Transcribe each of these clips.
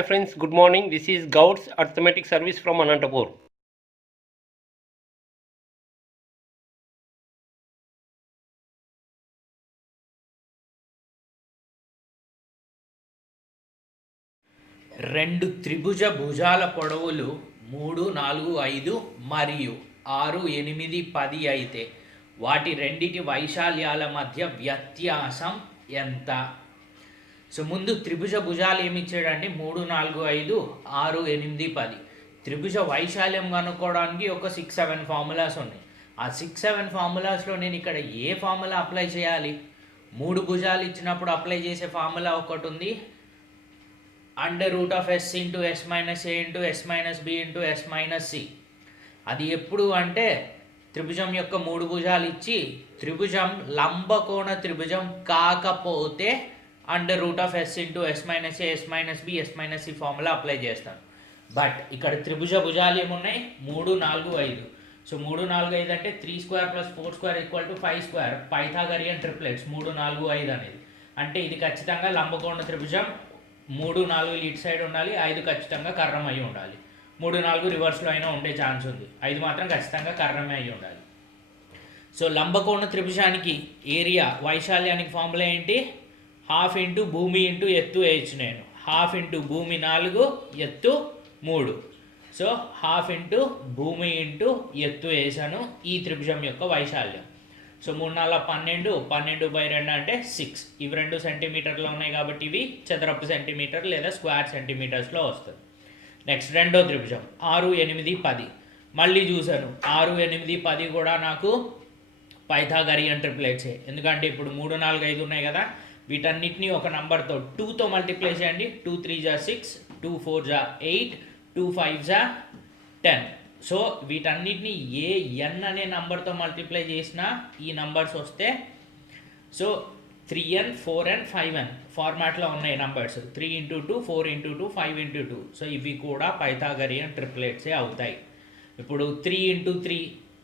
Hi friends, good morning. This is Gouts Arithmetic Service from Anantapur. రెండు త్రిభుజ భుజాల పొడవులు 3, 4, 5 మరియు 6, 8, 10 అయితే వాటి రెండిటి వైశాల్యాల మధ్య వ్యత్యాసం ఎంత? సో ముందు త్రిభుజ భుజాలు ఏమి ఇచ్చాడంటే 3, 4, 5, 6, 8, 10. త్రిభుజ వైశాల్యం కనుక్కోవడానికి ఒక 6-7 ఫార్ములాస్ ఉన్నాయి. ఆ 6-7 ఫార్ములాస్లో నేను ఇక్కడ ఏ ఫార్ములా అప్లై చేయాలి? 3 భుజాలు ఇచ్చినప్పుడు అప్లై చేసే ఫార్ములా ఒకటి ఉంది, √s into s minus a into s minus b into s minus c. అది ఎప్పుడు అంటే త్రిభుజం యొక్క 3 భుజాలు ఇచ్చి త్రిభుజం లంబకోణ త్రిభుజం కాకపోతే √s into s minus a, s minus b, s minus c formula apply చేస్తాను. బట్ ఇక్కడ త్రిభుజ భుజాలు ఏమున్నాయి? 3, 4, 5. సో 3, 4, 5 అంటే 3² + 4² = 5². పైథాగరియన్ ట్రిప్లెట్స్ 3, 4, 5 అనేది. అంటే ఇది ఖచ్చితంగా లంబకోణ త్రిభుజం. 3, 4 ఇటు సైడ్ ఉండాలి, 5 ఖచ్చితంగా కర్ణం అయి ఉండాలి. 3, 4 రివర్స్లో అయినా ఉండే ఛాన్స్ ఉంది, 5 మాత్రం ఖచ్చితంగా కర్ణమే అయి ఉండాలి. సో లంబకోణ త్రిభుజానికి ఏరియా వైశాల్యానికి ఫార్ములా ఏంటి? 1/2 ఇంటూ భూమి ఇంటూ ఎత్తు వేయచ్చు నేను. 1/2 ఇంటూ భూమి 4, ఎత్తు 3. సో 1/2 ఇంటూ భూమి ఇంటూ ఎత్తు వేసాను ఈ త్రిభుజం యొక్క వైశాల్యం. సో 3, 4, 12, 12/2 అంటే 6. ఇవి 2 సెంటీమీటర్లో ఉన్నాయి కాబట్టి ఇవి చదరపు సెంటీమీటర్ లేదా స్క్వేర్ సెంటీమీటర్స్లో వస్తుంది. నెక్స్ట్ రెండో త్రిభుజం 6, 8, 10. మళ్ళీ చూశాను 6, 8, 10 కూడా నాకు పైథాగరియన్ ట్రిప్లెట్సే. ఎందుకంటే ఇప్పుడు 3, 4, 5 ఉన్నాయి కదా, వీటన్నిటిని ఒక నంబర్తో 2తో మల్టిప్లై చేయండి. 2 3 = 6, 2 4 = 8, 2 5 = 10. సో వీటన్నిటిని ఏ ఎన్ అనే నంబర్తో మల్టిప్లై చేసినా ఈ నంబర్స్ వస్తే, సో 3n, 4n, 5n ఫార్మాట్లో ఉన్నాయి నంబర్స్. 3 × 2, 4 × 2, 5 × 2. సో ఇవి కూడా పైథాగరియన్ ట్రిప్లెట్సే అవుతాయి. ఇప్పుడు 3 × 3,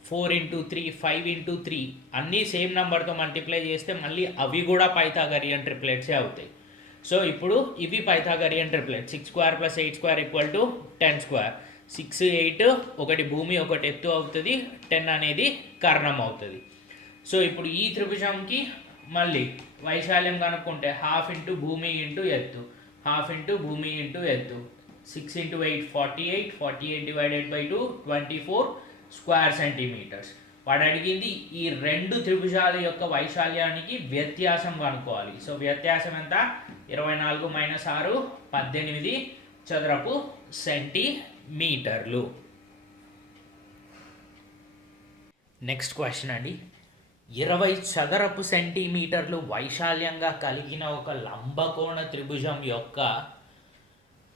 4 × 3, 5 × 3 అన్నీ సేమ్ నెంబర్తో మల్టిప్లై చేస్తే మళ్ళీ అవి కూడా పైథాగరియన్ ట్రిప్లెట్సే అవుతాయి. సో ఇప్పుడు ఇవి పైథాగరియన్ ట్రిప్లెట్. 6² + 8² = 10². 6, 8 ఒకటి భూమి ఒకటి ఎత్తు అవుతుంది, 10 అనేది కర్ణం అవుతుంది. సో ఇప్పుడు ఈ త్రిభుజంకి మళ్ళీ వైశాల్యం కనుక్కుంటే 1/2 ఇంటూ భూమి ఇంటూ ఎత్తు, 1/2 ఇంటూ భూమి ఇంటూ ఎత్తు. 6 × 8 48, 48/2 24 స్క్వేర్ సెంటీమీటర్స్. వాడు అడిగింది ఈ రెండు త్రిభుజాల యొక్క వైశాల్యానికి వ్యత్యాసం కనుక్కోవాలి. సో వ్యత్యాసం ఎంత? 24 - 6 18 చదరపు సెంటీమీటర్లు. నెక్స్ట్ క్వశ్చన్ అండి. 20 చదరపు సెంటీమీటర్లు వైశాల్యంగా కలిగిన ఒక లంబకోణ త్రిభుజం యొక్క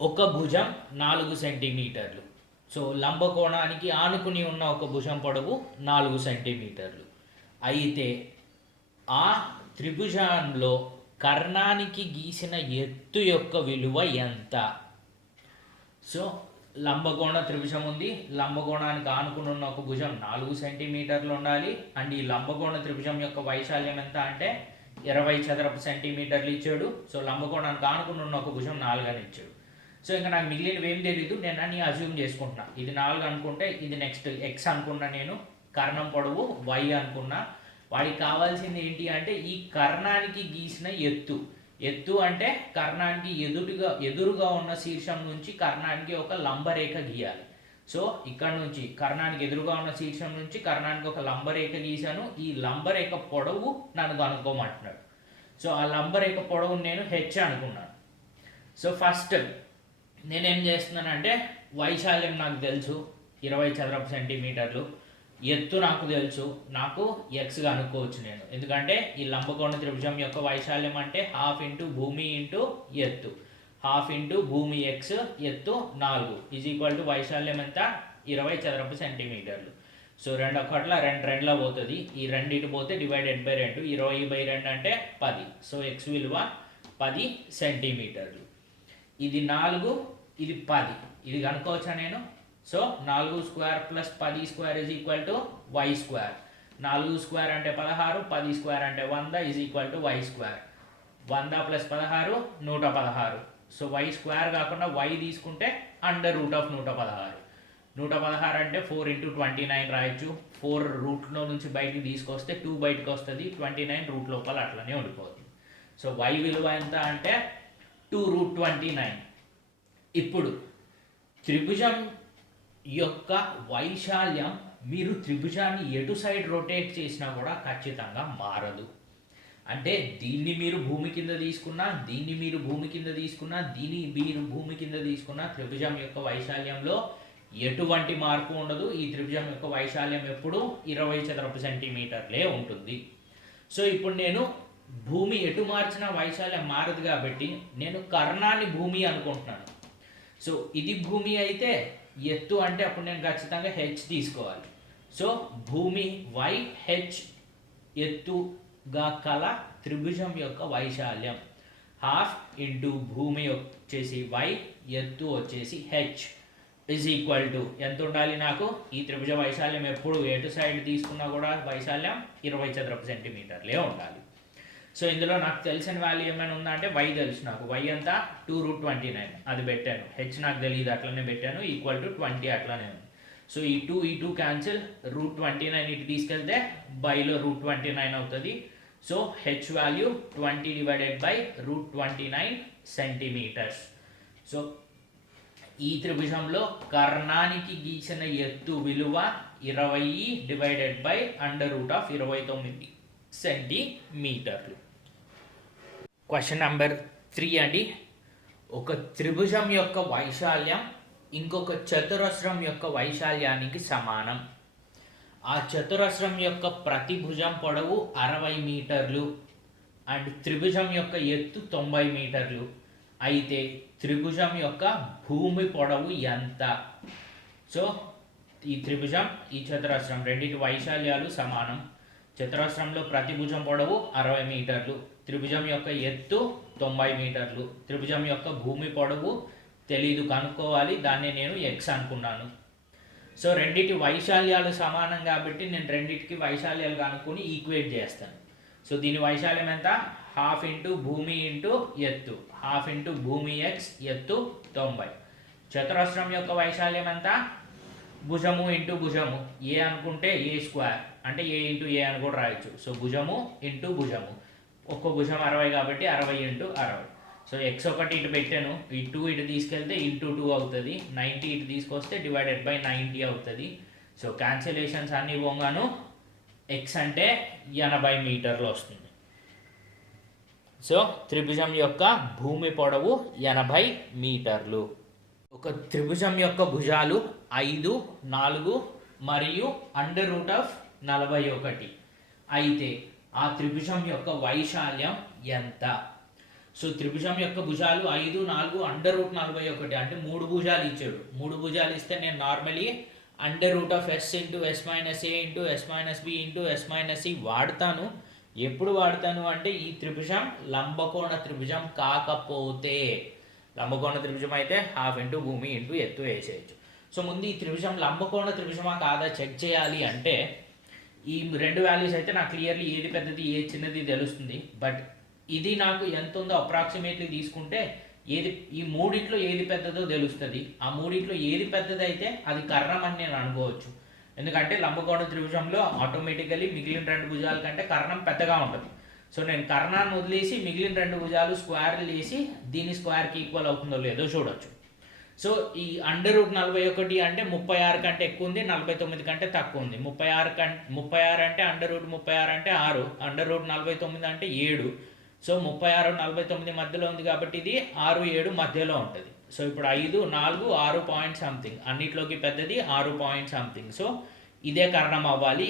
ఒక భుజం 4 సెంటీమీటర్లు. సో లంబకోణానికి ఆనుకుని ఉన్న ఒక భుజం పొడవు 4 సెంటీమీటర్లు అయితే ఆ త్రిభుజంలో కర్ణానికి గీసిన ఎత్తు యొక్క విలువ ఎంత? సో లంబకోణ త్రిభుజం ఉంది, లంబకోణానికి ఆనుకుని ఉన్న ఒక భుజం 4 సెంటీమీటర్లు ఉండాలి. అండ్ ఈ లంబకోణ త్రిభుజం యొక్క వైశాల్యం ఎంత అంటే 20 చదరపు సెంటీమీటర్లు ఇచ్చాడు. సో లంబకోణానికి ఆనుకుని ఉన్న ఒక భుజం 4 అని ఇచ్చాడు. సో ఇంకా నాకు మిగిలినవి ఏం తెలీదు, నేను అన్నీ అజ్యూమ్ చేసుకుంటున్నా. ఇది 4 అనుకుంటే ఇది నెక్స్ట్ x అనుకున్నా, నేను కర్ణం పొడవు y అనుకున్నా. వాడికి కావాల్సింది ఏంటి అంటే ఈ కర్ణానికి గీసిన ఎత్తు. ఎత్తు అంటే కర్ణానికి ఎదురుగా ఉన్న శీర్షం నుంచి కర్ణానికి ఒక లంబరేఖ గీయాలి. సో ఇక్కడ నుంచి కర్ణానికి ఎదురుగా ఉన్న శీర్షం నుంచి కర్ణానికి ఒక లంబరేఖ గీశాను. ఈ లంబరేఖ పొడవు నన్ను కనుక్కోమంటున్నాడు. సో ఆ లంబరేఖ పొడవు నేను h అనుకున్నాను. సో ఫస్ట్ నేనేం చేస్తున్నానంటే వైశాల్యం నాకు తెలుసు 20 చదరపు సెంటీమీటర్లు, ఎత్తు నాకు తెలుసు, నాకు ఎక్స్గా అనుకోవచ్చు నేను. ఎందుకంటే ఈ లంబకోణ త్రిభుజం యొక్క వైశాల్యం అంటే 1/2 ఇంటూ భూమి ఇంటూ ఎత్తు. 1/2 ఇంటూ భూమి ఎక్స్, ఎత్తు 4 = వైశాల్యం ఎంత? 20 చదరపు సెంటీమీటర్లు. సో 2 1 2 పోతుంది, ఈ 2 ఇటు పోతే ÷ 2. 20/2 అంటే 10. సో ఎక్స్ విలువ 10 సెంటీమీటర్లు. ఇది 4, ఇది 10, ఇది కనుక్కోవచ్చా నేను? So 4² + 10² = y². 4² అంటే 16, 10² అంటే 100 = y². 100 + 16 116, సో వై స్క్వేర్ కాకుండా వై తీసుకుంటే అండర్ రూట్ ఆఫ్ 116. 116 అంటే 4 × 29 రాయొచ్చు. 4 రూట్లో నుంచి బయటికి తీసుకొస్తే 2 బయటకు వస్తుంది, 29 రూట్ లోపల అట్లనే ఉండిపోతుంది. సో వై విలువ ఎంత అంటే 2√29. ఇప్పుడు త్రిభుజం యొక్క వైశాల్యం మీరు త్రిభుజాన్ని ఎటు సైడ్ రొటేట్ చేసినా కూడా ఖచ్చితంగా మారదు. అంటే దీన్ని మీరు భూమి కింద తీసుకున్నా, దీన్ని మీరు భూమి కింద తీసుకున్నా, దీన్ని మీరు భూమి కింద తీసుకున్నా త్రిభుజం యొక్క వైశాల్యంలో ఎటువంటి మార్పు ఉండదు. ఈ త్రిభుజం యొక్క వైశాల్యం ఎప్పుడు 20 చదరపు సెంటీమీటర్లే ఉంటుంది. సో ఇప్పుడు నేను భూమి ఎటు మార్చినా వైశాల్యం మారదు కాబట్టి నేను కర్ణాన్ని భూమి అనుకుంటున్నాను. సో ఇది భూమి అయితే ఎత్తు అంటే అప్పుడు నేను ఖచ్చితంగా హెచ్ తీసుకోవాలి. సో భూమి వై హెచ్ ఎత్తుగా కల త్రిభుజం యొక్క వైశాల్యం హాఫ్ ఇంటూ భూమి వచ్చేసి వై, ఎత్తు వచ్చేసి హెచ్ ఈజ్ ఈక్వల్ టు ఎంత ఉండాలి నాకు? ఈ త్రిభుజ వైశాల్యం ఎప్పుడు ఎటు సైడ్ తీసుకున్నా కూడా వైశాల్యం 20 చదరపు సెంటీమీటర్లే ఉండాలి. సో ఇందులో నాకు తెలిసిన వాల్యూ ఏమైనా ఉందా అంటే వై తెలుసు నాకు. వై అంతా 2√29 అది పెట్టాను. హెచ్ నాకు తెలియదు అట్లనే పెట్టాను. ఈక్వల్ టు 20 అట్లనే ఉంది. సో ఈ 2 క్యాన్సిల్, √29 ఇటు తీసుకెళ్తే బైలో √29 అవుతుంది. So H value 20 divided by √29 centimetres. So ఈ త్రిభుజంలో కర్ణానికి గీసిన ఎత్తు విలువ 20 divided by under root of 29 సెంటీమీటర్లు. క్వశ్చన్ నెంబర్ 3 అండి. ఒక త్రిభుజం యొక్క వైశాల్యం ఇంకొక చతురస్రం యొక్క వైశాల్యానికి సమానం. ఆ చతురస్రం యొక్క ప్రతి భుజం పొడవు 60 మీటర్లు అండ్ త్రిభుజం యొక్క ఎత్తు 90 మీటర్లు. అయితే త్రిభుజం యొక్క భూమి పొడవు ఎంత? సో ఈ త్రిభుజం, ఈ చతురస్రం రెండింటి వైశాల్యాలు సమానం. చతురస్రంలో ప్రతి భుజం పొడవు 60 మీటర్లు, త్రిభుజం యొక్క ఎత్తు 90 మీటర్లు. త్రిభుజం యొక్క భూమి పొడవు తెలీదు, కనుక్కోవాలి. దాన్ని నేను ఎక్స్ అనుకున్నాను. సో రెండింటి వైశాల్యాలు సమానం కాబట్టి నేను రెండింటికి వైశాల్యాలు కనుక్కొని ఈక్వేట్ చేస్తాను. సో దీని వైశాల్యం ఎంత? హాఫ్ ఇంటూ భూమి ఇంటూ ఎత్తు, హాఫ్ ఇంటూ భూమి ఎక్స్, ఎత్తు 90. చతురస్రం యొక్క వైశాల్యం ఎంత? భుజము ఇంటూ భుజము, ఏ అనుకుంటే ఏ స్క్వేర్ అంటే ఏ ఇంటూ ఏ అని కూడా రాయొచ్చు. సో భుజము ఇంటూ భుజము, ఒక్క భుజం 60 కాబట్టి 60 ఇంటూ 60. సో ఎక్స్ ఒకటి ఇటు పెట్టాను, ఈ 2 ఇటు తీసుకెళ్తే ఇంటూ 2 అవుతుంది, 90 ఇటు తీసుకొస్తే డివైడెడ్ బై 90 అవుతుంది. సో క్యాన్సిలేషన్స్ అన్నీ పోగాను ఎక్స్ అంటే 80 మీటర్లు వస్తుంది. సో త్రిభుజం యొక్క భూమి పొడవు 80 మీటర్లు. ఒక త్రిభుజం యొక్క భుజాలు 5, 4 మరియు అండర్ రూట్ ఆఫ్ 41. అయితే ఆ త్రిభుజం యొక్క వైశాల్యం ఎంత? సో త్రిభుజం యొక్క భుజాలు 5, 4 అండర్ రూట్ 41 అంటే 3 భుజాలు ఇచ్చాడు. 3 భుజాలు ఇస్తే నేను normally under root of S into S minus A into S minus B into S minus C వాడతాను. ఎప్పుడు వాడతాను అంటే ఈ త్రిభుజం లంబకోణ త్రిభుజం కాకపోతే. లంబకోణ త్రిభుజం అయితే హాఫ్ ఇంటూ భూమి ఇంటూ ఎత్తు వేసేయచ్చు. సో ముందు ఈ త్రిభుజం లంబకోణ త్రిభుజమా కాదా చెక్ చేయాలి అంటే ఈ 2 వాల్యూస్ అయితే నాకు క్లియర్లీ ఏది పెద్దది ఏది చిన్నది తెలుస్తుంది. బట్ ఇది నాకు ఎంత ఉందో అప్రాక్సిమేట్లీ తీసుకుంటే ఏది ఈ మూడిట్లో ఏది పెద్దదో తెలుస్తుంది. ఆ మూడిట్లో ఏది పెద్దదైతే అది కర్ణం అని నేను అనుకోవచ్చు. ఎందుకంటే లంబకోణ త్రిభుజంలో ఆటోమేటికలీ మిగిలిన 2 భుజాల కంటే కర్ణం పెద్దగా ఉంటుంది. సో నేను కర్ణాన్ని వదిలేసి మిగిలిన 2 భుజాలు స్క్వేర్లు వేసి దీని స్క్వేర్కి ఈక్వల్ అవుతుందో లేదో చూడొచ్చు. సో ఈ అండర్ రూట్ 41 అంటే 36 కంటే ఎక్కువ ఉంది, 49 కంటే తక్కువ ఉంది. 36 అంటే అండర్ రూట్ 36 అంటే 6, అండర్ రూట్ 49 అంటే 7. సో 36, 49 మధ్యలో ఉంది కాబట్టి ఇది 6, 7 మధ్యలో ఉంటుంది. సో ఇప్పుడు 5, 4, 6 పాయింట్ సంథింగ్, అన్నిట్లోకి పెద్దది 6 పాయింట్ సంథింగ్. సో ఇదే కర్ణం అవ్వాలి.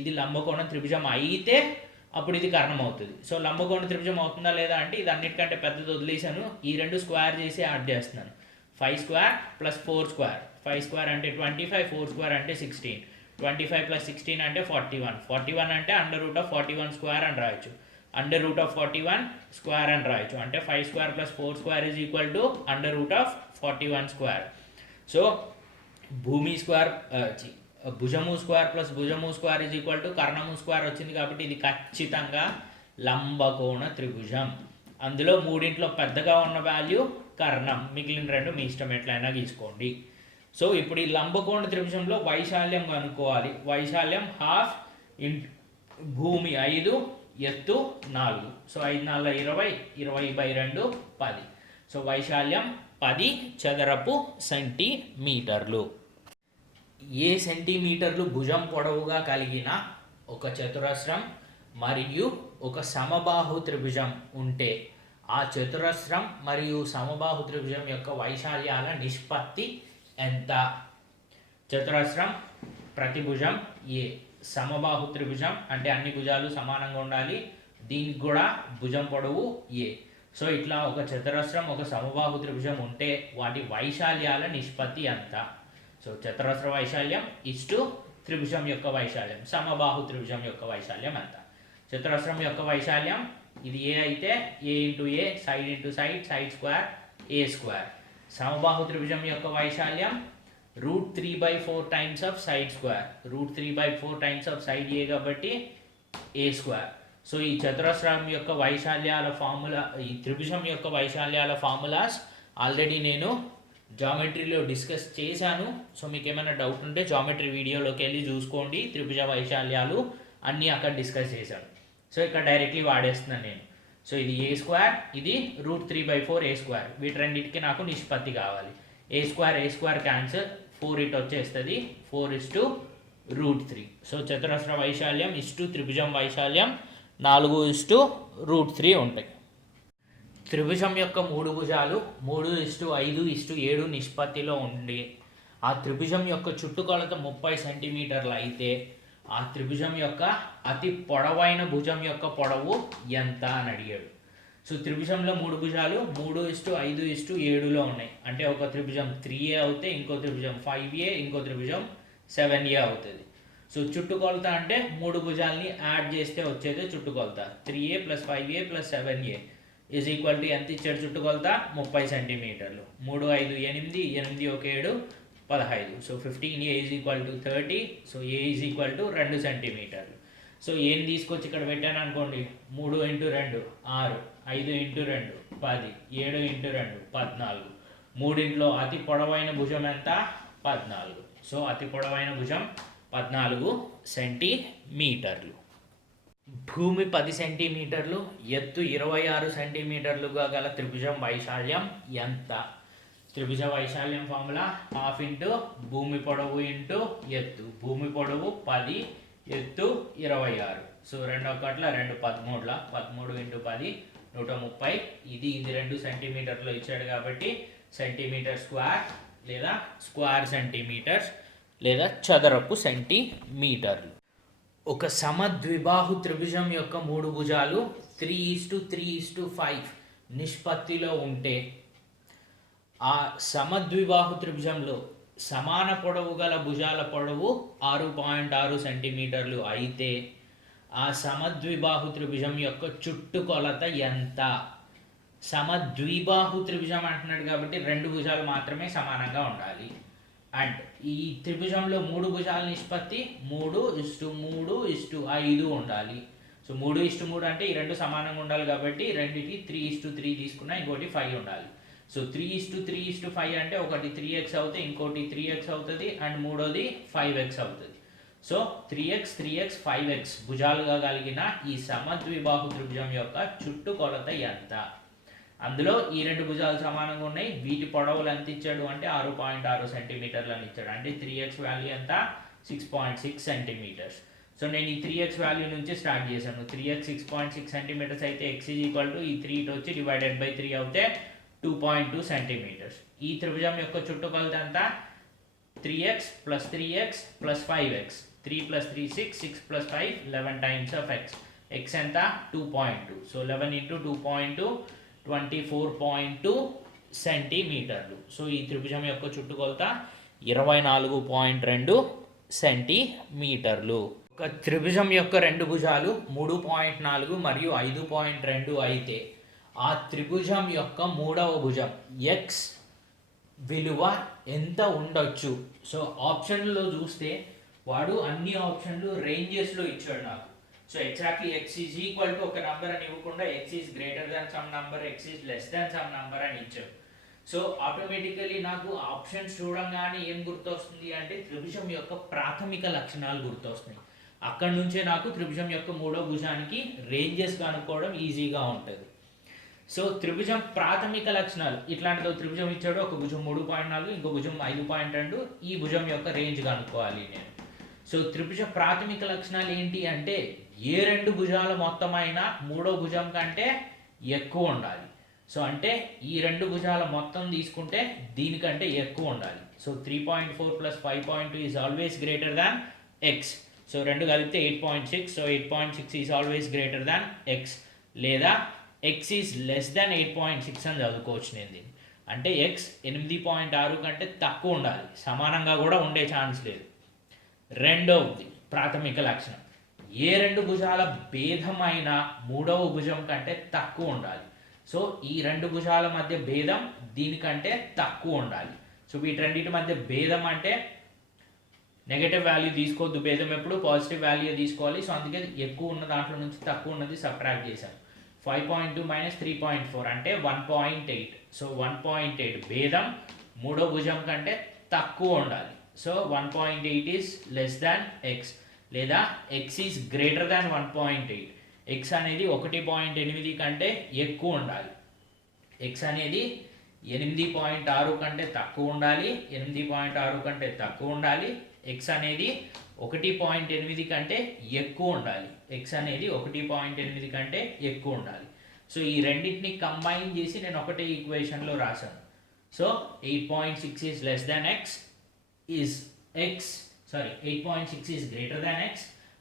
ఇది లంబకోణ త్రిభుజం అయితే అప్పుడు ఇది కర్ణం అవుతుంది. సో లంబకోణ త్రిభుజం అవుతుందా లేదా అంటే ఇది అన్నిటికంటే పెద్దది వదిలేసాను. ఈ 2 స్క్వేర్ చేసి యాడ్ చేస్తున్నాను. 5 స్క్వేర్ ప్లస్ 4 స్క్వేర్, 5 స్క్వేర్ అంటే 25, 4 స్క్వేర్ అంటే 16, 25 ప్లస్ 16 అంటే 41, 41 అంటే అండర్ రూట్ ఆఫ్ 41 స్క్వేర్ అని రాయొచ్చు, అండర్ రూట్ ఆఫ్ 41 స్క్వేర్ అని రాయొచ్చు. అంటే 5 square plus 4 square is equal to under root of 41 square. So భూమి స్క్వేర్ భుజము స్క్వేర్ ప్లస్ భుజము స్క్వేర్ ఈజ్ ఈక్వల్ టు కర్ణము స్క్వేర్ వచ్చింది కాబట్టి ఇది ఖచ్చితంగా లంబకోణ త్రిభుజం. అందులో మూడింట్లో పెద్దగా ఉన్న వాల్యూ కర్ణం, మిగిలిన రెండు మీ ఇష్టం ఎట్లయినా గీసుకోండి. సో ఇప్పుడు ఈ లంబకోణ త్రిభుజంలో వైశాల్యం కనుక్కోవాలి. వైశాల్యం హాఫ్ భూమి 5, ఎత్తు 4. సో 5 4 20, 20/2 10. సో వైశాల్యం 10 చదరపు సెంటీమీటర్లు. ఏ సెంటీమీటర్లు భుజం పొడవుగా కలిగిన ఒక చతురస్రం మరియు ఒక సమబాహు త్రిభుజం ఉంటే ఆ చతురస్రం మరియు సమబాహు త్రిభుజం యొక్క వైశాల్యాల నిష్పత్తి ఎంత? చతురస్రం ప్రతిభుజం ఏ, సమబాహు త్రిభుజం అంటే అన్ని భుజాలు సమానంగా ఉండాలి, దీనికి కూడా భుజం పొడవు ఏ. సో ఇట్లా ఒక చతురస్రం ఒక సమబాహు త్రిభుజం ఉంటే వాటి వైశాల్యాల నిష్పత్తి ఎంత? సో చతురస్ర వైశాల్యం ఇస్టు త్రిభుజం యొక్క వైశాల్యం, సమబాహు త్రిభుజం యొక్క వైశాల్యం ఎంత? చతురస్రం యొక్క వైశాల్యం ఇది ఏ అయితే a into a, side into side, side square a square. సమబాహు త్రిభుజం యొక్క వైశాల్యం √3/4 times of side square, √3/4 times of side a కాబట్టి ఏ స్క్వేర్. సో ఈ చతురస్రం యొక్క వైశాల్యాల ఫార్ములా, ఈ త్రిభుజం యొక్క వైశాల్యాల ఫార్ములాస్ ఆల్రెడీ నేను జామెట్రీలో డిస్కస్ చేశాను. సో మీకు ఏమైనా డౌట్ ఉంటే జామెట్రీ వీడియోలోకి వెళ్ళి చూసుకోండి. త్రిభుజ వైశాల్యాలు అన్నీ అక్కడ డిస్కస్ చేశాను. సో ఇక్కడ డైరెక్ట్లీ వాడేస్తున్నాను నేను. సో ఇది ఏ స్క్వేర్, ఇది √3/4 ఏ స్క్వేర్. వీటి రెండింటికి నాకు నిష్పత్తి కావాలి. ఏ స్క్వేర్ క్యాన్సర్, 4 ఇటు వచ్చేస్తుంది, 4:√3. సో చతురస్ర వైశాల్యం ఇస్టు త్రిభుజం వైశాల్యం 4:√3 ఉంటాయి. త్రిభుజం యొక్క మూడు భుజాలు 3:5:7 నిష్పత్తిలో ఉండి ఆ త్రిభుజం యొక్క చుట్టుకొలత 30 సెంటీమీటర్లు అయితే ఆ త్రిభుజం యొక్క అతి పొడవైన భుజం యొక్క పొడవు ఎంత అని అడిగాడు. సో త్రిభుజంలో మూడు భుజాలు 3:5:7లో ఉన్నాయి. అంటే ఒక త్రిభుజం 3A అవుతే ఇంకో త్రిభుజం 5A, ఇంకో త్రిభుజం 7A అవుతుంది. సో చుట్టుకొలత అంటే మూడు భుజాలని యాడ్ చేస్తే వచ్చేది చుట్టుకొలత. 3A + 5A + 7A is equal to ఎంత ఇచ్చాడు చుట్టుకొలత? 30 సెంటీమీటర్లు. 3 5 8, 8 1 7 15. So 15A is equal to 30. So A is equal to 2 సెంటీమీటర్లు. సో ఏం తీసుకొచ్చి ఇక్కడ పెట్టాను అనుకోండి, 3 × 2 6, 5 × 2 10, 7 × 2 14. మూడింట్లో అతి పొడవైన భుజం ఎంత? 14. సో అతి పొడవైన భుజం 14 సెంటీమీటర్లు. భూమి 10 సెంటీమీటర్లు, ఎత్తు 26 సెంటీమీటర్లుగా గల త్రిభుజం వైశాల్యం ఎంత? త్రిభుజ వైశాల్యం ఫార్ములా హాఫ్ ఇంటూ భూమి పొడవు ఇంటూ ఎత్తు. భూమి పొడవు 10, ఎత్తు 26. సో 2 1 2 13, 13 × 10 130. ఇది 2 సెంటీమీటర్లు ఇచ్చాడు కాబట్టి సెంటీమీటర్ స్క్వేర్ లేదా స్క్వేర్ సెంటీమీటర్స్ లేదా చదరపు సెంటీమీటర్లు. ఒక సమద్విబాహు త్రిభుజం యొక్క మూడు భుజాలు 3:3:5 నిష్పత్తిలో ఉంటే ఆ సమద్విబాహు త్రిభుజంలో సమాన పొడవు గల భుజాల పొడవు 6.6 సెంటీమీటర్లు అయితే ఆ సమద్విబాహు త్రిభుజం యొక్క చుట్టుకొలత ఎంత? సమద్విబాహు త్రిభుజం అంటున్నాడు కాబట్టి రెండు భుజాలు మాత్రమే సమానంగా ఉండాలి. అండ్ ఈ త్రిభుజంలో మూడు భుజాల నిష్పత్తి 3:3:5 ఉండాలి. సో 3:3 అంటే ఈ రెండు సమానంగా ఉండాలి కాబట్టి రెండిటి 3:3 తీసుకున్నా ఇంకోటి 5 ఉండాలి. సో 3:3:5 అంటే ఒకటి 3x అవుతుంది, ఇంకోటి 3x అవుతుంది, అండ్ మూడోది 5x అవుతుంది. సో 3x 3x 5x భుజాలుగా కలిగిన ఈ సమద్విబాహు త్రిభుజం యొక్క చుట్టుకొలత ఎంత? అందులో ఈ రెండు భుజాలు సమానంగా ఉన్నాయి. వీటి పొడవులు ఎంత ఇచ్చాడు అంటే 6.6 సెంటీమీటర్లు అని ఇచ్చాడు. అంటే 3x వాల్యూ ఎంత? 6.6 సెంటీమీటర్స్. సో నేను ఈ 3x వాల్యూ నుంచి స్టార్ట్ చేశాను. 3x 6.6 సెంటీమీటర్స్ అయితే x ఈజ్ ఈక్వల్ టు ఈ 3 ఇటు వచ్చి /3 అవుతే 2.2 సెంటీమీటర్స్. ఈ త్రిభుజం యొక్క చుట్టుకొలత ఎంత? 3x + 3x + 5x. 3 + 3 6, 6 + 5 11 times of x. x ఎంత? 2.2. సో 11 × 2.2 24.2 సెంటీమీటర్లు. సో ఈ త్రిభుజం యొక్క చుట్టుకొలత 24.2 సెంటీమీటర్లు. ఒక త్రిభుజం యొక్క రెండు భుజాలు 3.4 మరియు 5.2 అయితే ఆ త్రిభుజం యొక్క మూడవ భుజం x విలువ ఎంత ఉండొచ్చు? సో ఆప్షన్లో చూస్తే వాడు అన్ని ఆప్షన్లు రేంజెస్లో ఇచ్చాడు నాకు. So exactly X is equal to ఒక నంబర్ అని ఇవ్వకుండా X is greater than some number, X is less than some number అని ఇచ్చారు. సో ఆటోమేటికలీ నాకు ఆప్షన్స్ చూడంగానే ఏం గుర్తొస్తుంది అంటే త్రిభుజం యొక్క ప్రాథమిక లక్షణాలు గుర్తొస్తున్నాయి. అక్కడ నుంచే నాకు త్రిభుజం యొక్క మూడో భుజానికి రేంజెస్ కనుక్కోవడం ఈజీగా ఉంటుంది. సో త్రిభుజం ప్రాథమిక లక్షణాలు ఇట్లాంటిదో త్రిభుజం ఇచ్చాడు, ఒక భుజం 3.4, ఇంకో భుజం 5.2, ఈ భుజం యొక్క రేంజ్ కనుక్కోవాలి నేను. సో త్రిభుజ ప్రాథమిక లక్షణాలు ఏంటి అంటే ఏ రెండు భుజాల మొత్తమైనా మూడో భుజం కంటే ఎక్కువ ఉండాలి. సో అంటే ఈ రెండు భుజాల మొత్తం తీసుకుంటే దీనికంటే ఎక్కువ ఉండాలి. So 3.4 + 5.2 is always greater than x. So రెండు కలిపితే 8.6. So 8.6 is always greater than x, లేదా ఎక్స్ ఈజ్ లెస్ దాన్ 8.6 అని చదువుకోవచ్చు నేను దీన్ని. అంటే ఎక్స్ 8.6 కంటే తక్కువ ఉండాలి, సమానంగా కూడా ఉండే ఛాన్స్ లేదు. రెండవది ప్రాథమిక లక్షణం, ఏ రెండు భుజాల భేదమైన మూడవ భుజం కంటే తక్కువ ఉండాలి. సో ఈ రెండు భుజాల మధ్య భేదం దీనికంటే తక్కువ ఉండాలి. సో వీటన్నిటి మధ్య భేదం అంటే నెగటివ్ వాల్యూ తీసుకోవద్దు, భేదం ఎప్పుడు పాజిటివ్ వాల్యూ తీసుకోవాలి. సో అందుకే ఎక్కువ ఉన్న దాంట్లో నుంచి తక్కువ ఉన్నది సబ్ట్రాక్ట్ చేశాను. 5.2 - 3.4 అంటే 1.8. సో 1.8 భేదం మూడో భుజం కంటే తక్కువ ఉండాలి. So 1.8 is less than x, లేదా x is greater than 1.8. X అనేది 1.8 కంటే ఎక్కువ ఉండాలి. ఎక్స్ అనేది 8.6 కంటే తక్కువ ఉండాలి, 8.6 కంటే తక్కువ ఉండాలి. ఎక్స్ అనేది 1.8 కంటే ఎక్కువ ఉండాలి, ఎక్స్ అనేది 1.8 కంటే ఎక్కువ ఉండాలి. సో ఈ రెండింటిని కంబైన్ చేసి నేను ఒకటే ఈక్వేషన్లో రాశాను. So 8.6 is less than X, is x, sorry 8.6 is greater than x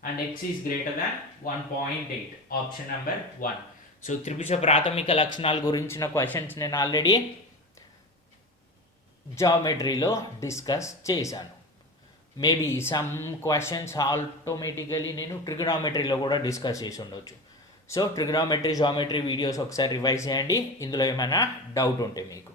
and x is greater than 1.8. Option number 1. So త్రిభుజ ప్రాథమిక లక్షణాల గురించిన క్వశ్చన్స్ నేను ఆల్రెడీ జామెట్రీలో డిస్కస్ చేశాను. మేబీ సమ్ క్వశ్చన్స్ ఆటోమేటికలీ నేను ట్రిగనామెట్రీలో కూడా డిస్కస్ చేసి ఉండొచ్చు. సో ట్రిగనామెట్రీ, జామెట్రీ వీడియోస్ ఒకసారి రివైజ్ చేయండి, ఇందులో ఏమైనా డౌట్ ఉంటే మీకు.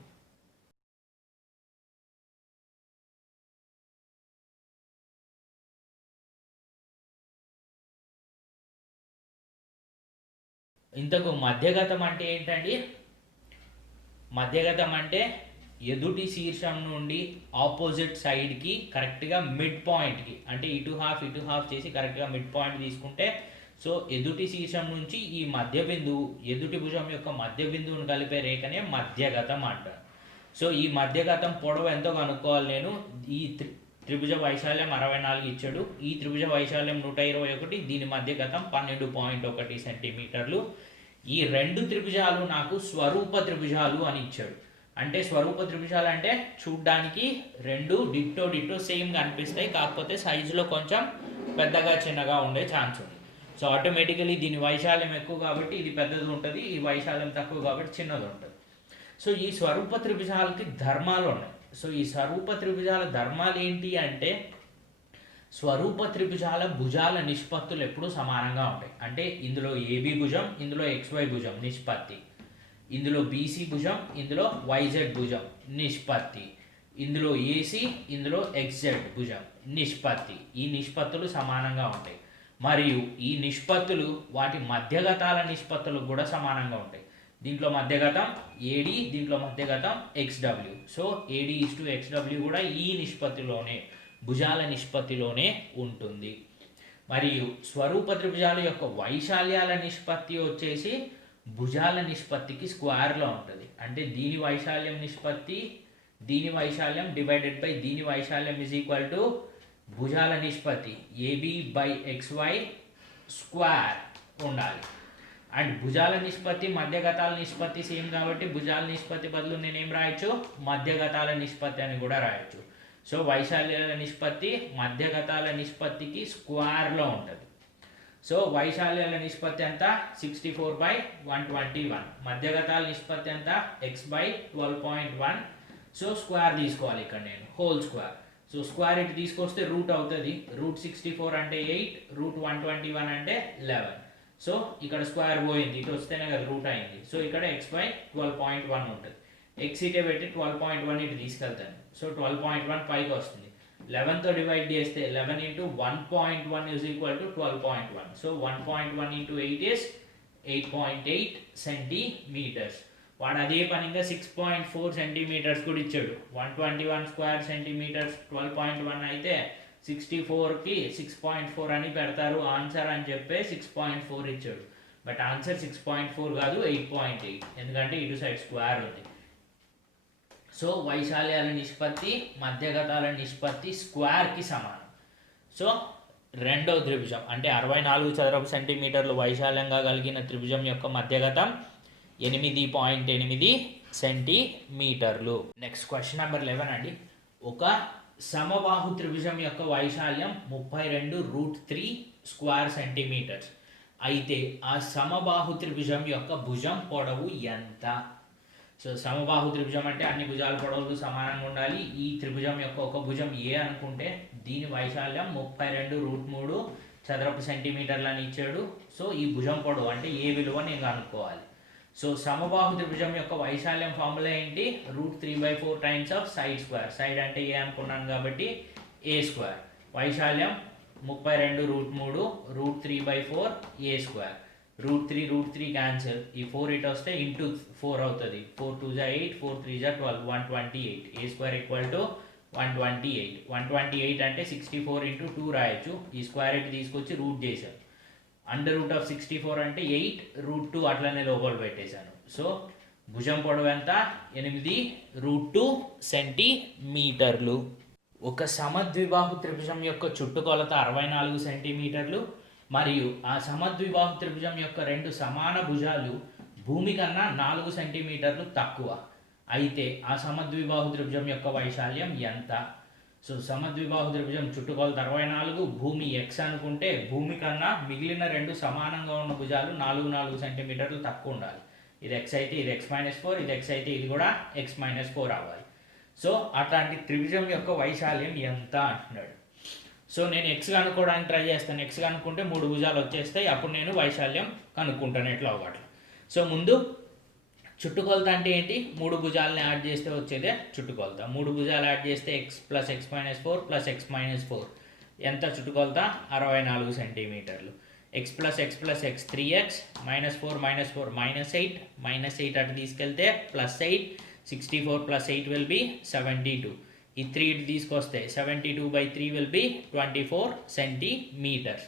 ఇంతకు మధ్యగతం అంటే ఏంటండి? మధ్యగతం అంటే ఎదుటి శీర్షం నుండి ఆపోజిట్ సైడ్కి కరెక్ట్గా మిడ్ పాయింట్కి, అంటే ఇటు హాఫ్ చేసి కరెక్ట్గా మిడ్ పాయింట్ తీసుకుంటే, సో ఎదుటి శీర్షం నుంచి ఈ మధ్య బిందువు, ఎదుటి భుజం యొక్క మధ్య బిందువును కలిపే రేఖనే మధ్యగతం అంటారు. సో ఈ మధ్యగతం పొడవు ఎంతో కనుక్కోవాలి నేను. ఈ త్రిభుజ వైశాల్యం 64 ఇచ్చాడు, ఈ త్రిభుజ వైశాల్యం 121, దీని మధ్యగతం 12.1 సెంటీమీటర్లు. ఈ రెండు త్రిభుజాలు నాకు స్వరూప త్రిభుజాలు అని ఇచ్చాడు. అంటే స్వరూప త్రిభుజాలు అంటే చూడ్డానికి రెండు డిట్టో సేమ్గా అనిపిస్తాయి, కాకపోతే సైజులో కొంచెం పెద్దగా చిన్నగా ఉండే ఛాన్స్ ఉంది. సో ఆటోమేటికలీ దీని వైశాల్యం ఎక్కువ కాబట్టి ఇది పెద్దది ఉంటుంది, ఈ వైశాల్యం తక్కువ కాబట్టి చిన్నది ఉంటుంది. సో ఈ స్వరూప త్రిభుజాలకి ధర్మాలు ఉన్నాయి. సో ఈ స్వరూప త్రిభుజాల ధర్మాలు ఏంటి అంటే స్వరూప త్రిభుజాల భుజాల నిష్పత్తులు ఎప్పుడూ సమానంగా ఉంటాయి. అంటే ఇందులో ఏబి భుజం, ఇందులో XY భుజం నిష్పత్తి, ఇందులో BC భుజం, ఇందులో YZ భుజం నిష్పత్తి, ఇందులో AC, ఇందులో XZ భుజం నిష్పత్తి. ఈ నిష్పత్తులు సమానంగా ఉంటాయి. మరియు ఈ నిష్పత్తులు వాటి మధ్యగతాల నిష్పత్తులకు కూడా సమానంగా ఉంటాయి. దీంట్లో మధ్యగతం AD, దీంట్లో మధ్యగతం XW. సో AD:XW కూడా ఈ నిష్పత్తిలోనే, భుజాల నిష్పత్తిలోనే ఉంటుంది. మరియు స్వరూప త్రిభుజాల యొక్క వైశాల్యాల నిష్పత్తి వచ్చేసి భుజాల నిష్పత్తికి స్క్వేర్లో ఉంటుంది. అంటే దీని వైశాల్యం నిష్పత్తి, దీని వైశాల్యం డివైడెడ్ బై దీని వైశాల్యం ఈజ్ ఈక్వల్ టు భుజాల నిష్పత్తి AB/XY స్క్వేర్ ఉండాలి. అండ్ భుజాల నిష్పత్తి మధ్యగతాల నిష్పత్తి సేమ్ కాబట్టి భుజాల నిష్పత్తి బదులు నేనేం రాయొచ్చు, మధ్యగతాల నిష్పత్తి అని కూడా రాయొచ్చు. సో వైశాల్యాల నిష్పత్తి మధ్యగతాల నిష్పత్తికి స్క్వేర్లో ఉంటుంది. సో వైశాల్యాల నిష్పత్తి అంతా 64/121, మధ్యగతాల నిష్పత్తి అంతా x/12.1. సో స్క్వేర్ తీసుకోవాలి ఇక్కడ నేను, హోల్ స్క్వేర్. సో స్క్వేర్ ఇటు తీసుకొస్తే రూట్ అవుతుంది. √64 అంటే 8, √121 అంటే 11. సో ఇక్కడ స్క్వేర్ పోయింది, ఇటు వస్తేనే కదా రూట్ అయింది. సో ఇక్కడ x/12.1 ఉంటుంది. ఎక్స్ ఇటే పెట్టి 12.1 ఇటు తీసుకెళ్తాను. సో 12.1 పైకి వస్తుంది. 11తో డివైడ్ చేస్తే 11 into 1.1 is equal to 12.1. So 1.1 into 8 is 8.8 centimetres. వాడు అదే పనిగా 6.4 సెంటీమీటర్స్ కూడా ఇచ్చాడు. 121 స్క్వేర్ సెంటీమీటర్స్ 12.1 అయితే 64కి 6.4 అని పెడతారు ఆన్సర్ అని చెప్పి 6.4 ఇచ్చాడు. బట్ ఆన్సర్ 6.4 కాదు 8.8, ఎందుకంటే ఇటు సైడ్ స్క్వేర్ ఉంది. సో వైశాల్యాల నిష్పత్తి మధ్యగతాల నిష్పత్తి స్క్వేర్కి సమానం. సో రెండవ త్రిభుజం అంటే 64 చదరపు సెంటీమీటర్లు వైశాల్యంగా కలిగిన త్రిభుజం యొక్క మధ్యగతం 8.8 సెంటీమీటర్లు. నెక్స్ట్ క్వశ్చన్ నెంబర్ 11 అండి. ఒక సమబాహు త్రిభుజం యొక్క వైశాల్యం 32√3 స్క్వేర్ సెంటీమీటర్స్ అయితే ఆ సమబాహు త్రిభుజం యొక్క భుజం పొడవు ఎంత? సో సమబాహు త్రిభుజం అంటే అన్ని భుజాల పొడవులు సమానంగా ఉండాలి. ఈ త్రిభుజం యొక్క ఒక భుజం ఏ అనుకుంటే దీని వైశాల్యం 32√3 చదరపు సెంటీమీటర్లు అని ఇచ్చాడు. సో ఈ భుజం పొడవు అంటే ఏ విలువ నేను కనుక్కోవాలి. సో సమబాహు త్రిభుజం యొక్క వైశాల్యం ఫార్ములా ఏంటి? √3/4 times of side square. Side అంటే ఏ అనుకున్నాను కాబట్టి ఏ స్క్వేర్. వైశాల్యం 32√3 √3/4 ఏ స్క్వేర్. √3 క్యాన్సిల్, ఈ 4 ఇటు వస్తే ఇంటూ 4 అవుతుంది. 4 2 జా 8, 4 3 జా 12, 128. ఏ స్క్వేర్ ఈక్వల్ టు 128. 128 అంటే 64 ఇంటూ 2 రాయొచ్చు. ఈ స్క్వేర్ ఇటు తీసుకొచ్చి రూట్ చేశాను. √64 అంటే 8, √2 అట్లనే లోపల పెట్టేశాను. సో భుజం పొడవు ఎంత? 8√2 సెంటీమీటర్లు. ఒక సమద్విబాహు త్రిభుజం యొక్క చుట్టుకొలత 64 సెంటీమీటర్లు మరియు ఆ సమద్విబాహు త్రిభుజం యొక్క రెండు సమాన భుజాలు భూమి కన్నా 4 సెంటీమీటర్లు తక్కువ అయితే ఆ సమద్విబాహు త్రిభుజం యొక్క వైశాల్యం ఎంత? సో సమద్విబాహు త్రిభుజం చుట్టుకొలత 64, భూమి x అనుకుంటే భూమి కన్నా మిగిలిన రెండు సమానంగా ఉన్న భుజాలు 4 సెంటీమీటర్లు తక్కువ ఉండాలి. ఇది x అయితే ఇది x-4, ఇది x అయితే ఇది కూడా x-4 అవ్వాలి. సో అట్లాంటి త్రిభుజం యొక్క వైశాల్యం ఎంత అంటున్నాడు. సో నేను x కనుక్కోవడానికి ట్రై చేస్తాను. x కనుక్కుంటే 3 భుజాలు వచ్చేస్తాయి. అప్పుడు నేను వైశాల్యం కనుక్కుంటాను ఎట్లా అవ్వట్లేదు. సో ముందు చుట్టుకొలత అంటే ఏంటి? 3 భుజాలని యాడ్ చేస్తే వచ్చేదే చుట్టుకొలత. 3 భుజాలు యాడ్ చేస్తే x + x-4 + x-4 ఎంత చుట్టుకొలత? 64 సెంటీమీటర్లు. x + x + x 3x -4 -4 -8 -8 అటు తీసుకెళ్తే +8 64 + 8 will be 72. ఈ 3 ఇటు తీసుకొస్తే 72/3 will be 24 సెంటీమీటర్స్.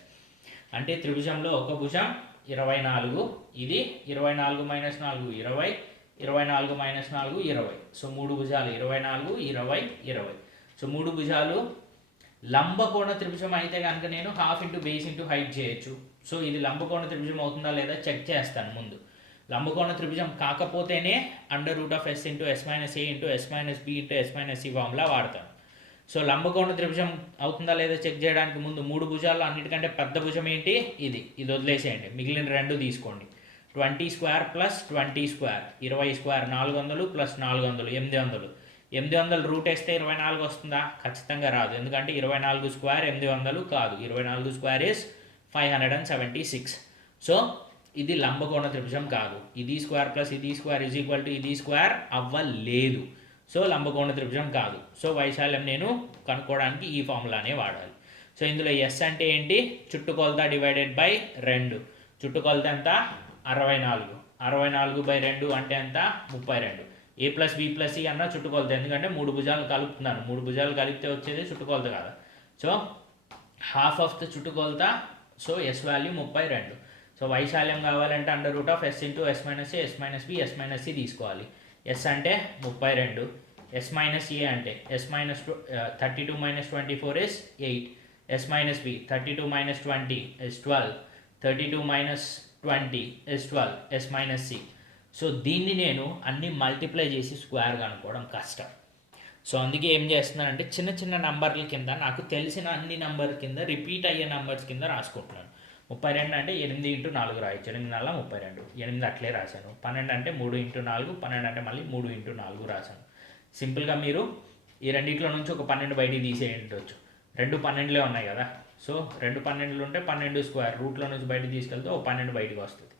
అంటే త్రిభుజంలో ఒక భుజం 24, ఇది 24 - 4 20, 24 - 4 20. సో 3 భుజాలు 24 20 20. సో 3 భుజాలు లంబకోణ త్రిభుజం అయితే కనుక నేను ½ ఇంటూ బేస్ ఇంటూ హైట్ చేయొచ్చు. సో ఇది లంబకోణ త్రిభుజం అవుతుందా లేదా చెక్ చేస్తాను ముందు. లంబకోణ త్రిభుజం కాకపోతేనే √S × S - A × S - B × S - C formula వాడతాను. సో లంబకోణ త్రిభుజం అవుతుందా లేదా చెక్ చేయడానికి ముందు 3 భుజాల్లో అన్నిటికంటే పెద్ద భుజం ఏంటి? ఇది వదిలేసేయండి, మిగిలిన 2 తీసుకోండి. 20² + 20² 20² 400 + 400 800. 800 రూట్ వేస్తే 24 వస్తుందా? ఖచ్చితంగా రాదు, ఎందుకంటే 24² 800 కాదు. 24² is 576. సో ఇది లంబకోణ త్రిభుజం కాదు. ఇది స్క్వేర్ ప్లస్ ఇది స్క్వేర్ ఈజ్ ఈక్వల్ టు ఇది స్క్వేర్ అవ్వలేదు. సో లంబకోణ త్రిభుజం కాదు. సో వైశాల్యం నేను కనుక్కోవడానికి ఈ ఫార్ములానే వాడాలి. సో ఇందులో ఎస్ అంటే ఏంటి? చుట్టుకొలత డివైడెడ్ బై 2. చుట్టుకొలత ఎంత? 64. 64/2 అంటే ఎంత? 32. A + B + C అన్న చుట్టుకొలత, ఎందుకంటే 3 భుజాలు కలుపుతున్నాను. 3 భుజాలు కలిపితే వచ్చేది చుట్టుకొలత కదా. సో ½ ఆఫ్ ద చుట్టుకొలత. So S value 32. సో వైశాల్యం కావాలంటే √S × S - A S - B S - C తీసుకోవాలి. ఎస్ అంటే 32, S - A అంటే S - 32 - 24 is 8, S - B 32 - 20 is 12, 32 - 20 is 12, S - C. So దీన్ని నేను అన్ని మల్టిప్లై చేసి స్క్వేర్ కనుక్కోవడం కష్టం. సో అందుకే ఏం చేస్తున్నానంటే చిన్న చిన్న నంబర్ల కింద నాకు తెలిసిన అన్ని నంబర్ కింద రిపీట్ అయ్యే నంబర్స్ కింద రాసుకుంటున్నాను. 32 అంటే 8 × 4 రాయొచ్చు. 8 × 4 32. 8 అట్లే రాశాను. 12 అంటే 3 × 4, 12 అంటే మళ్ళీ 3 × 4 రాశాను. సింపుల్గా మీరు ఈ రెండిట్లో నుంచి ఒక 12 బయటికి తీసేయవచ్చు. 2 12లే ఉన్నాయి కదా. సో 2 12లు ఉంటే 12² రూట్లో నుంచి బయటికి తీసుకెళ్తే ఒక 12 బయటికి వస్తుంది.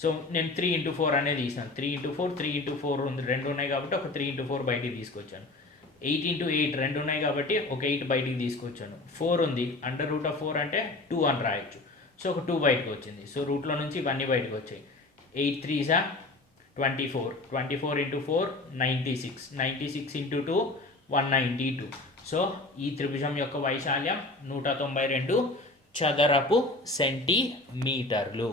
సో నేను 3 × 4 అనేది తీసాను. 3 × 4 3 × 4 ఉంది, 2 ఉన్నాయి కాబట్టి ఒక 3 × 4 బయటికి తీసుకొచ్చాను. 8 ఇంటూ 8 రెండు ఉన్నాయి కాబట్టి ఒక 8 బయటికి తీసుకొచ్చాను. 4 ఉంది, అండర్ రూట్ ఆఫ్ 4 అంటే 2 అని రాయొచ్చు. సో ఒక 2 బయటకు వచ్చింది. సో రూట్లో నుంచి ఇవన్నీ బయటకు వచ్చాయి. 8 3 24, 24 ఇంటూ 4 96, 96 ఇంటూ 2 192. సో ఈ త్రిభుజం యొక్క వైశాల్యం 192 చదరపు సెంటీమీటర్లు.